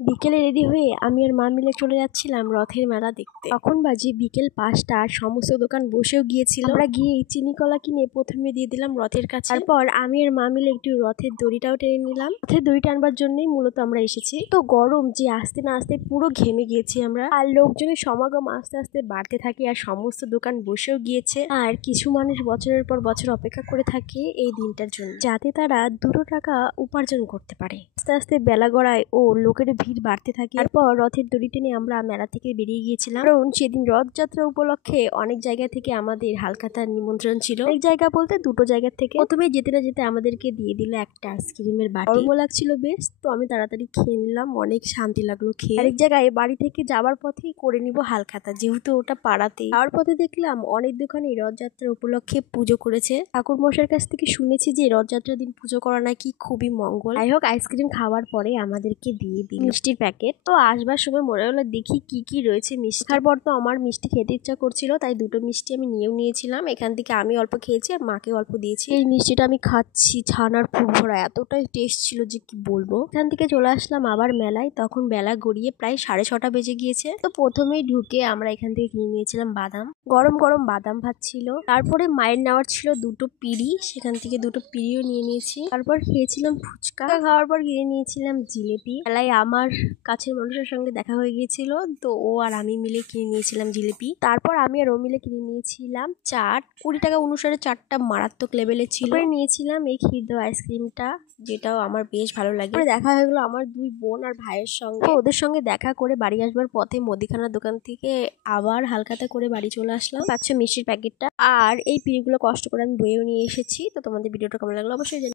বিকেলে রেডি হয়ে আমি আর মা মিলে চলে যাচ্ছিলাম রথের মেলা দেখতে। তখন বাজে বিকেল 5টা আর সমস্ত দোকান বসেও গিয়েছিল। আমরা গিয়ে চিনি কলা কিনে প্রথমে দিয়ে দিলাম রথের কাছে। তারপর আমি আর মা মিলে একটু রথের দড়িটাও টেনে নিলাম। রথের দড়ি টানবার জন্যই মূলত আমরা এসেছি। তো গরম যে আসতে না আসতে পুরো ঘেমে গিয়েছি আমরা। আর লোকজনের সমাগম আস্তে আস্তে বাড়তে থাকে আর সমস্ত দোকান বসেও গিয়েছে। আর কিছু মানুষ বছরের পর বছর অপেক্ষা করে থাকে এই দিনটার জন্য, যাতে তারা 2 টাকা উপার্জন করতে পারে। আস্তে আস্তে বেলা গড়ায় ও লোকের ভিড় বাড়তে থাকে। তারপর রথের দড়ি টেনে আমরা মেলা থেকে বেরিয়ে গিয়েছিলাম, কারণ সেদিন রথযাত্রা উপলক্ষে অনেক জায়গা থেকে আমাদের হালখাতার নিমন্ত্রণ ছিল। এক জায়গা বলতে 2টো জায়গা থেকে। প্রথমে যেতে না যেতে আমাদেরকে দিয়ে দিল একটা আইসক্রিমের বাটি। গরমও লাগছিল বেশ, তো আমি তাড়াতাড়ি খেয়ে নিলাম, অনেক শান্তি লাগলো খেয়ে। আরেক জায়গায় বাড়ি থেকে যাবার পথেই করে নিব হালখাতা, যেহেতু ওটা পাড়াতে। যাওয়ার পথে দেখলাম অনেক দোকানে রথযাত্রা উপলক্ষে পুজো করেছে। ঠাকুর মশাইয়ের কাছ থেকে শুনেছি যে রথযাত্রার দিন পুজো করা নাকি খুবই মঙ্গল। যাই হোক, আইসক্রিম খাওয়ার পরে আমাদেরকে দিয়ে দিল মিষ্টির প্যাকেট। তো আসবার সময় মনে হলো দেখি কি কি রয়েছে মিষ্টি। খাওয়ার পর তো আমার মিষ্টি খেতে ইচ্ছা করছিল, তাই 2টো মিষ্টি আমি নিয়েও নিয়েছিলাম। এখান থেকে আমি অল্প খেয়েছি আর মাকে অল্প দিয়েছি। এই মিষ্টিটা আমি খাচ্ছি, ছানার পুরভরা, এতটাই টেস্ট ছিল যে কি বলবো। এখান থেকে চলে আসলাম আবার মেলায়। তখন বেলা গড়িয়ে প্রায় 6:30 বেজে গিয়েছে। তো প্রথমেই ঢুকে আমরা এখান থেকে কিনে নিয়েছিলাম বাদাম। গরম গরম বাদাম ভাত ছিল। তারপরে মায়ের নেওয়ার ছিল 2টো পিড়ি, সেখান থেকে 2টো পিড়িও নিয়ে নিয়েছি। তারপর খেয়েছিলাম ফুচকা। খাওয়ার পর কিনে নিয়েছিলাম জিলেপি। মেলায় আমার কাছের মানুষের সঙ্গে দেখা হয়ে গিয়েছিল, তো ও আর আমি মিলে কিনে নিয়েছিলাম জিলেপি। তারপর আমি আর ও মিলে কিনে নিয়েছিলাম চাট। 20 টাকা অনুসারে চাটটা মারাত্মক লেভেলের ছিল। নিয়েছিলাম এই ক্ষীর দেওয়া আইসক্রিমটা, যেটাও আমার বেশ ভালো লাগে। দেখা হয়ে গেলো আমার 2 বোন আর ভাইয়ের সঙ্গে। ওদের সঙ্গে দেখা করে বাড়ি আসবার পথে মুদিখানার দোকান থেকে আবার হালখাতা করে বাড়ি চলে আসলাম। পাচ্ছ মিষ্টির প্যাকেটটা আর এই পিড়িগুলো কষ্ট করে আমি বয়েও নিয়ে এসেছি। তো তোমাদের ভিডিওটা কেমন লাগলো অবশ্যই জানি।